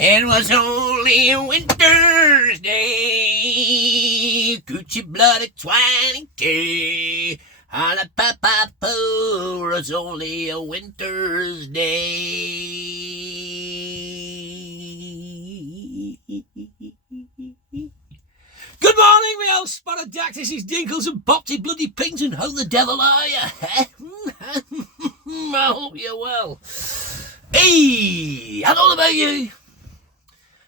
It was only a winter's day, coochie bloody 22. On a papa-poo, it was only a winter's day. Good morning, me old spotted duck. This is Dinkles and Popty bloody Pings, and how the devil are you? I hope you're well. Hey, I don't know about you,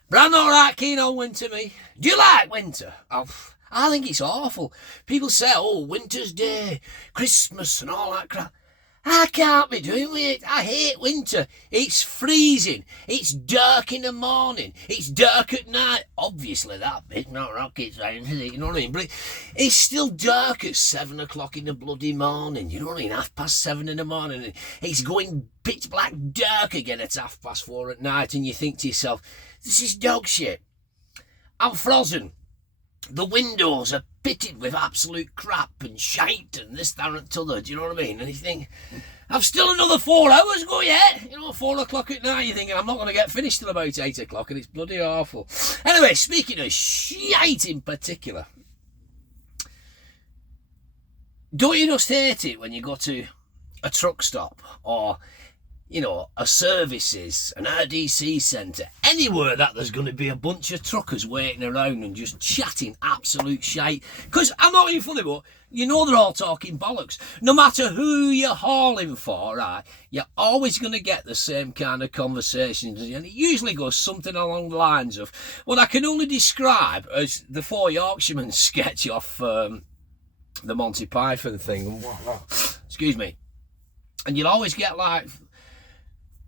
but I'm not right keen on winter, me. Do you like winter? I think it's awful. People say, oh, winter's day, Christmas and all that crap. I can't be doing with it. I hate winter. It's freezing. It's dark in the morning. It's dark at night. Obviously that bit, not rocket science, is it? You know what I mean? But it's still dark at 7 o'clock in the bloody morning. You know what I mean? 7:30 in the morning. It's going pitch black dark again at 4:30 at night, and you think to yourself, this is dog shit. I'm frozen. The windows are pitted with absolute crap and shite and this, that and t'other, do you know what I mean? And you think, I've still another 4 hours go yet. You know, 4 o'clock at night, you're thinking, I'm not going to get finished till about 8 o'clock, and it's bloody awful. Anyway, speaking of shite in particular, don't you just hate it when you go to a truck stop or, you know, a services, an RDC centre, anywhere that there's going to be a bunch of truckers waiting around and just chatting absolute shite? Because I'm not even funny, but you know they're all talking bollocks. No matter who you're hauling for, right, you're always going to get the same kind of conversations, and it usually goes something along the lines of what I can only describe as the Four Yorkshiremen sketch off the Monty Python thing. Excuse me. And you'll always get like,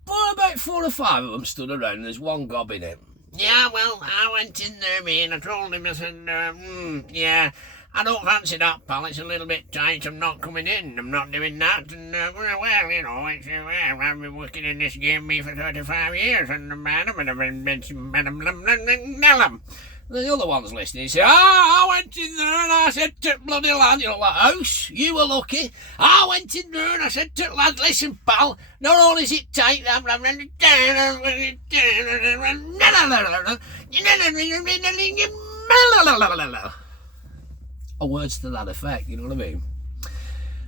well, about 4 or 5 of them stood around, and there's one gob in it. Yeah, well, I went in there, me, and I told him, I said, yeah, I don't fancy that, pal, it's a little bit tight, I'm not coming in, I'm not doing that, and, well, you know, it's, I've been working in this game, me, for 35 years, and the other one's listening. He said, I went in there and I said to bloody lad, you know, like house, you were lucky. I went in there and I said to lad, listen, pal, not only is it tight, or words to that effect, you know what I mean?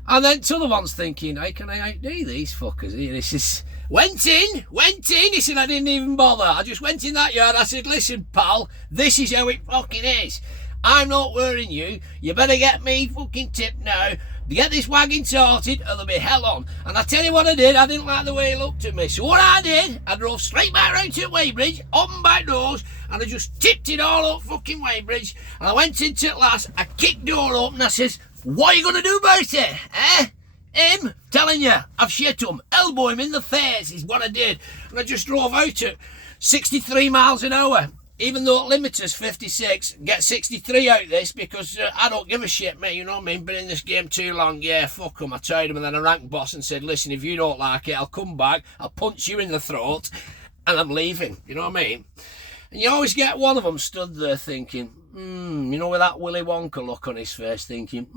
And then the other one's thinking, how can I outdo these fuckers? This is... Went in, he said, I didn't even bother. I just went in that yard, I said, listen, pal, this is how it fucking is. I'm not worrying you, you better get me fucking tip now, get this wagon sorted, or there'll be hell on. And I tell you what I did, I didn't like the way he looked at me. So what I did, I drove straight back round to Weybridge, opened back doors, and I just tipped it all up fucking Weybridge. And I went into it last, I kicked door open, I says, what are you going to do about it, eh? Him, telling you, I've shit him, elbow him in the face is what I did. And I just drove out at 63 miles an hour. Even though the limiter's 56, get 63 out this because I don't give a shit, mate, you know what I mean? Been in this game too long, yeah, fuck him. I told him, and then I rang boss and said, listen, if you don't like it, I'll come back, I'll punch you in the throat, and I'm leaving, you know what I mean? And you always get one of them stood there thinking, you know, with that Willy Wonka look on his face, thinking,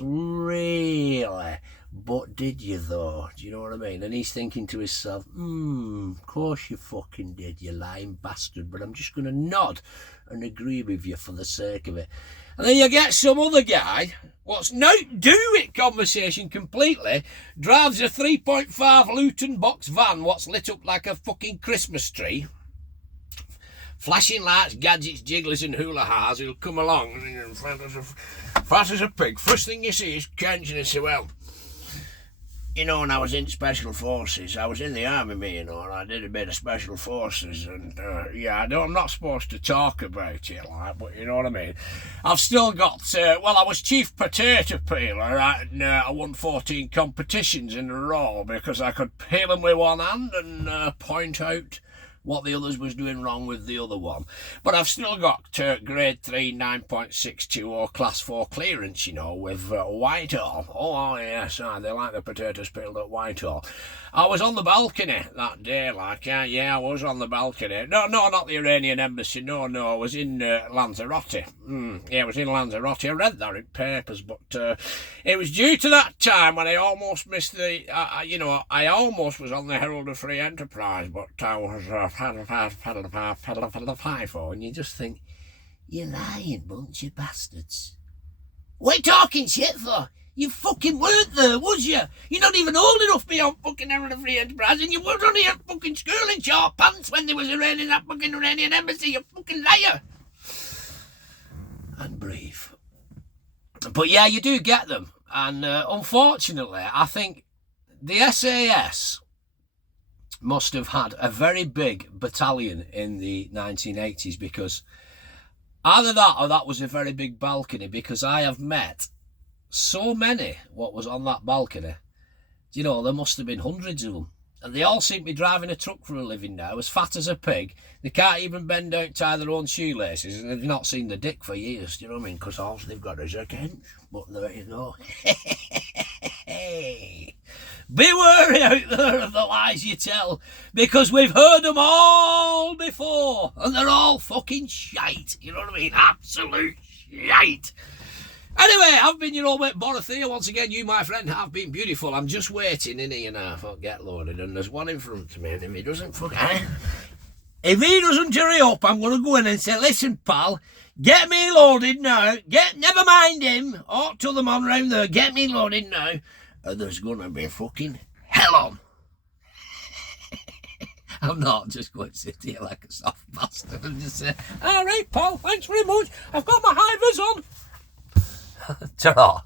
really? But did you though? Do you know what I mean? And he's thinking to himself, of course you fucking did, you lying bastard, but I'm just going to nod and agree with you for the sake of it. And then you get some other guy, what's not do it conversation completely, drives a 3.5 Luton box van what's lit up like a fucking Christmas tree. Flashing lights, gadgets, jigglers and hula-ha's, he'll come along and fat as a pig. First thing you see is Kench, and he say, well, you know, when I was in Special Forces, I was in the army, me, you know, and I did a bit of Special Forces, and, yeah, I'm not supposed to talk about it, like, but you know what I mean? I've still got, well, I was chief potato peeler, right, and I won 14 competitions in a row because I could peel them with one hand and point out what the others was doing wrong with the other one. But I've still got grade 3 9.62 or class 4 clearance, you know, with Whitehall. Oh yes, they like the potatoes peeled at Whitehall. I was on the balcony that day, like, yeah, I was on the balcony. No, not the Iranian embassy, no, I was in Lanzarote. Yeah, I was in Lanzarote. I read that in papers, but it was due to that time when I almost missed the, you know, I almost was on the Herald of Free Enterprise, but I was for, and you just think, you lying bunch of bastards. What are you talking shit for? You fucking weren't there, was you? You're not even old enough to be on fucking Error of Free Enterprise, and you weren't only at fucking school in short pants when there was a raid in that fucking Iranian embassy, you fucking liar. And breathe. But yeah, you do get them. And unfortunately, I think the SAS must have had a very big battalion in the 1980s, because either that or that was a very big balcony, because I have met so many what was on that balcony. You know, there must have been hundreds of them. And they all seem to be driving a truck for a living now, as fat as a pig. They can't even bend out, tie their own shoelaces, and they've not seen the dick for years, do you know what I mean? Because all they've got is a Kent. But there you go. Be wary out there of the lies you tell, because we've heard them all before, and they're all fucking shite, you know what I mean? Absolute shite. Anyway, I've been your old mate Borothea. Once again, you, my friend, have been beautiful. I'm just waiting in here now for Get Loaded, and there's one in front of me, and if he doesn't hurry up, I'm going to go in and say, listen, pal, get me loaded now. Never mind him. Oh, to the man round there, get me loaded now. And there's going to be fucking hell on. I'm not just going to sit here like a soft bastard and just say, all right, pal, thanks very much. I've got my high vis on. Ta-ra.